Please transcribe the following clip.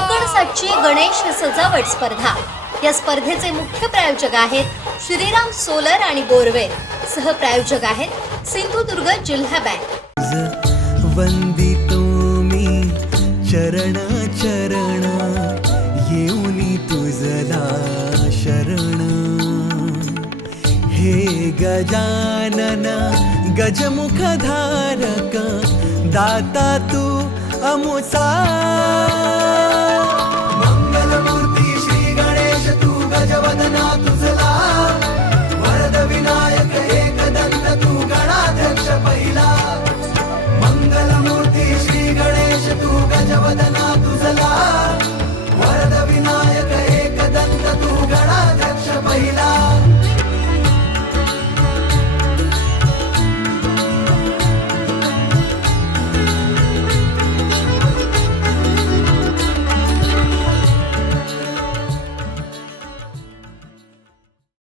सातची गणेश सजावट स्पर्धा. या स्पर्धेचे मुख्य प्रायोजक आहेत श्रीराम सोलर आणि बोरवेल सहप्रायोजक आहेत सिंधुदुर्ग जिल्हा बँक. वंदितो मी चरण चरण येऊनी तुझला शरण हे गजानन गजमुख धारक दाता तू अमुसा. पहिला मंगलमूर्ती